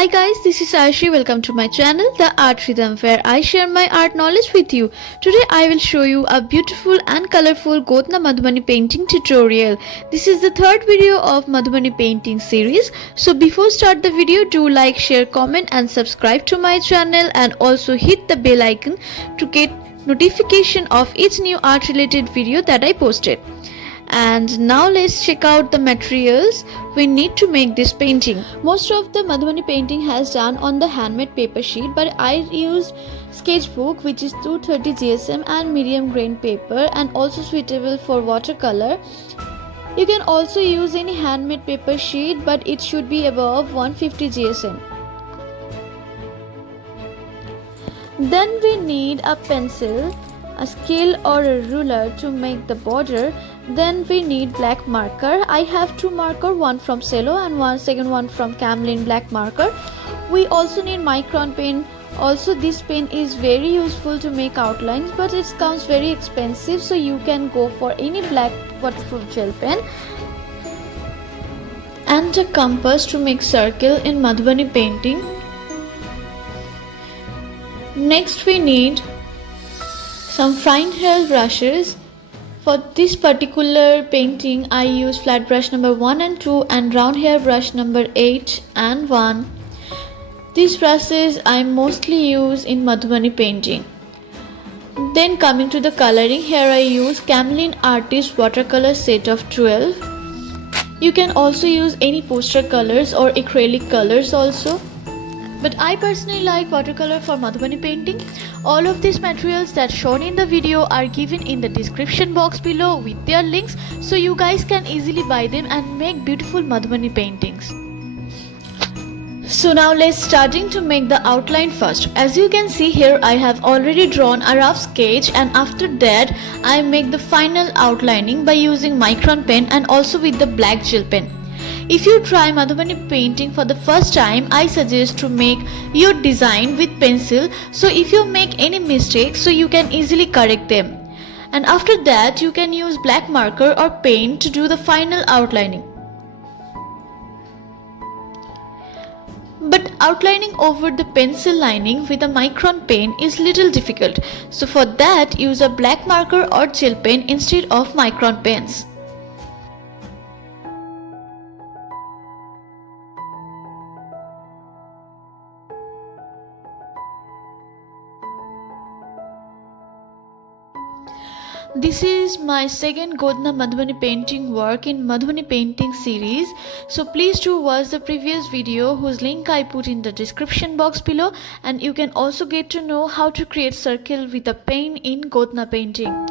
Hi guys, this is Aishi. Welcome to my channel, The Art Rhythm, where I share my art knowledge with you. Today I will show you a beautiful and colorful Godna Madhubani painting tutorial. This is the third video of Madhubani painting series. So before start the video, do like, share, comment and subscribe to my channel, and also hit the bell icon to get notification of each new art related video that I posted. And now let's check out the materials we need to make this painting. Most of the Madhubani painting has done on the handmade paper sheet, but I used sketchbook which is 230 GSM and medium grain paper and also suitable for watercolor. You can also use any handmade paper sheet, but it should be above 150 GSM. Then we need a pencil, a scale or a ruler to make the border. Then we need black marker. I have two marker, one from cello and second one from Camlin black marker. We also need micron pen. Also this pen is very useful to make outlines, but it comes very expensive, so you can go for any black waterproof gel pen. And a compass to make circle in Madhubani painting. Next we need some fine hair brushes. For this particular painting I use flat brush number 1 and 2 and round hair brush number 8 and 1. These brushes I mostly use in Madhubani painting. Then coming to the coloring, here I use Camlin Artist watercolor set of 12. You can also use any poster colors or acrylic colors also, but I personally like watercolor for Madhubani painting. All of these materials that shown in the video are given in the description box below with their links, so you guys can easily buy them and make beautiful Madhubani paintings. So now let's starting to make the outline first. As you can see here, I have already drawn a rough sketch, and after that I make the final outlining by using micron pen and also with the black gel pen. If you try Madhubani painting for the first time, I suggest to make your design with pencil, so if you make any mistakes, so you can easily correct them. And after that you can use black marker or paint to do the final outlining. But outlining over the pencil lining with a micron pen is little difficult, so for that use a black marker or gel pen instead of micron pens. This is my second Godna Madhubani painting work in Madhubani painting series, so please do watch the previous video whose link I put in the description box below, and you can also get to know how to create circle with a pen in Godna painting.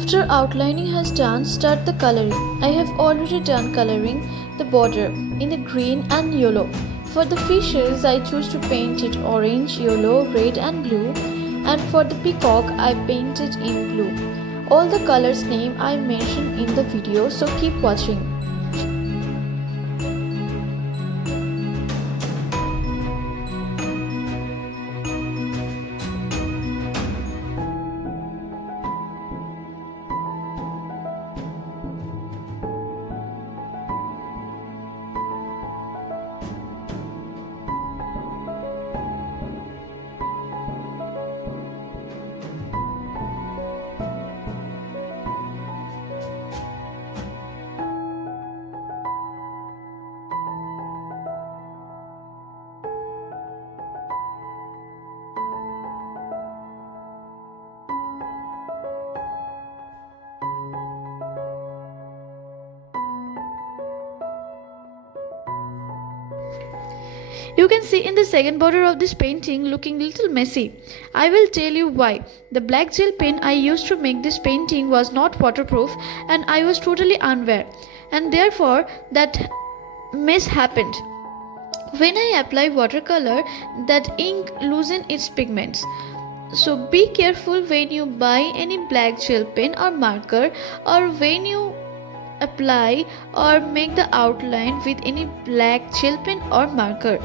After outlining has done, start the coloring. I have already done coloring the border in the green and yellow. For the fishes, I choose to paint it orange, yellow, red and blue, and for the peacock, I painted in blue. All the colors name I mentioned in the video, so keep watching. You can see in the second border of this painting looking little messy. I will tell you why. The black gel pen I used to make this painting was not waterproof and I was totally unaware, and therefore that mess happened. When I apply watercolor, that ink loosens its pigments. So be careful when you buy any black gel pen or marker, or when you apply or make the outline with any black gel pen or marker.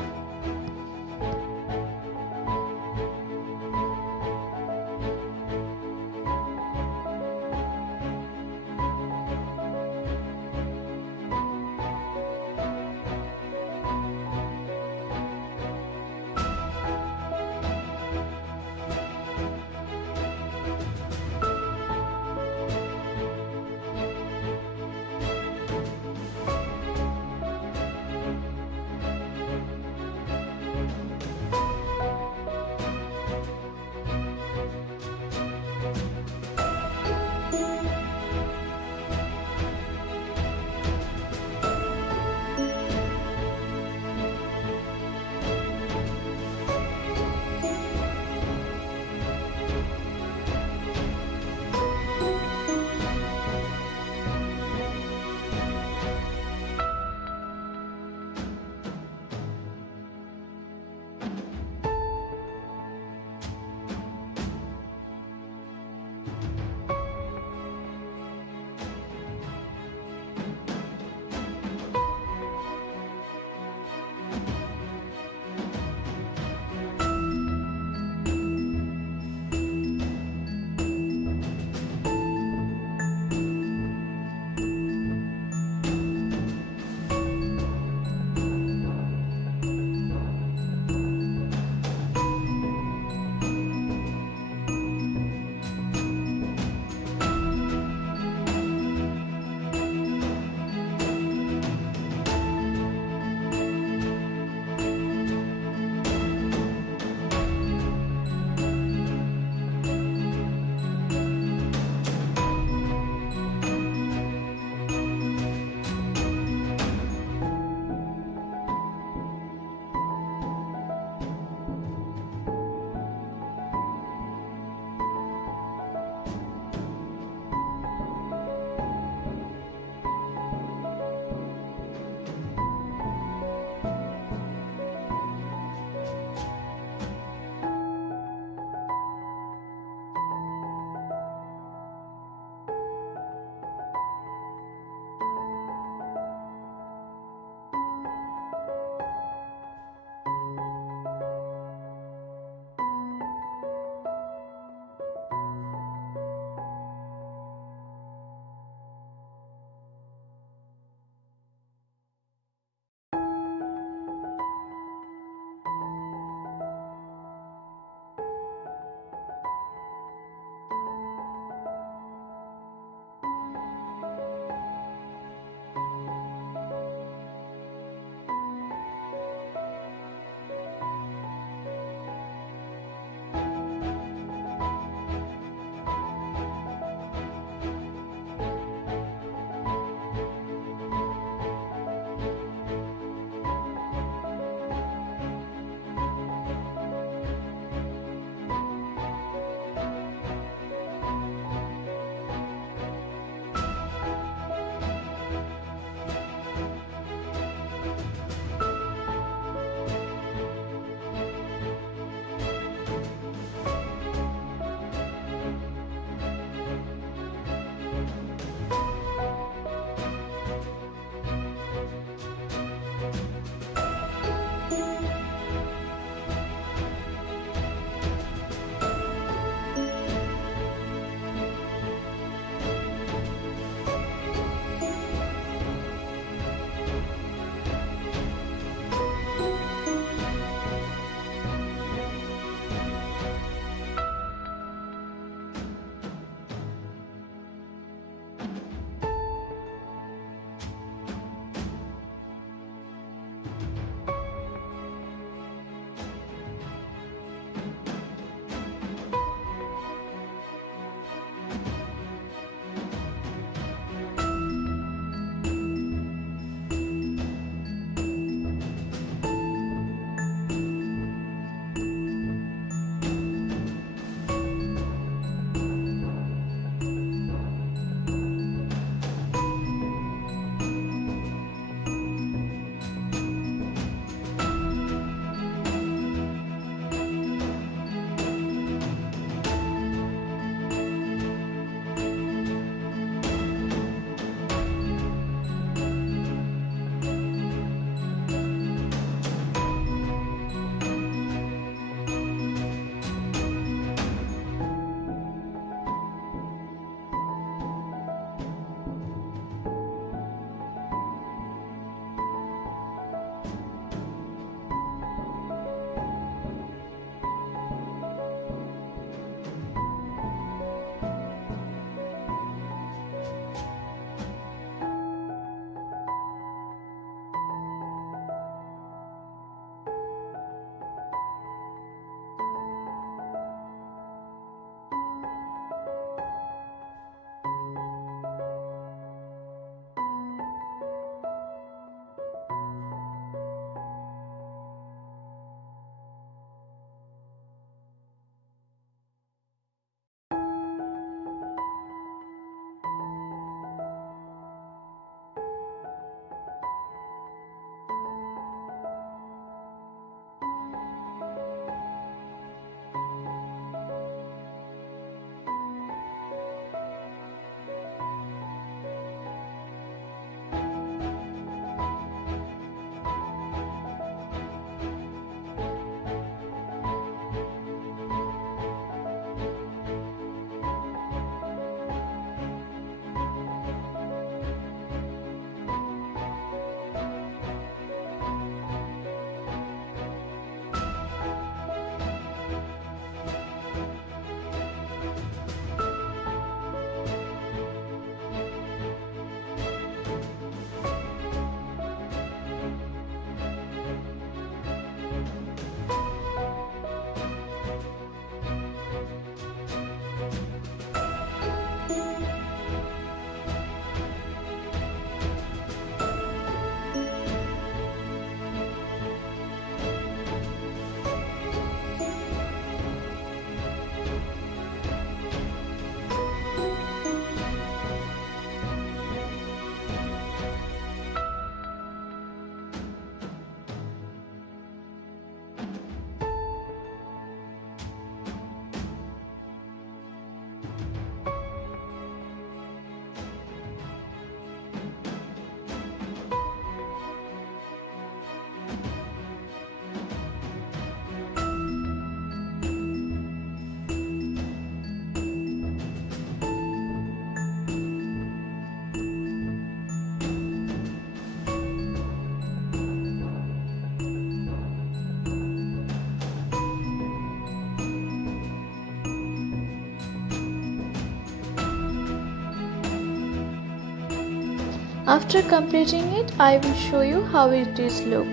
After completing it, I will show you how it is look.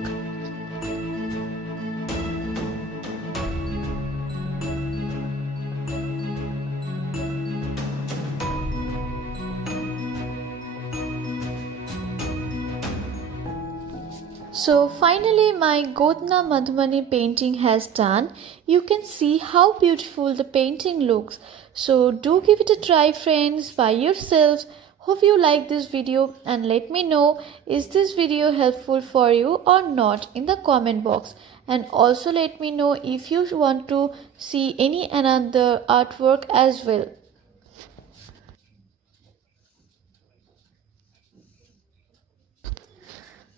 So finally my Godna Madhubani painting has done. You can see how beautiful the painting looks. So do give it a try friends by yourselves. Hope you like this video and let me know is this video helpful for you or not in the comment box. And also let me know if you want to see any another artwork as well.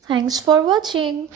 Thanks for watching.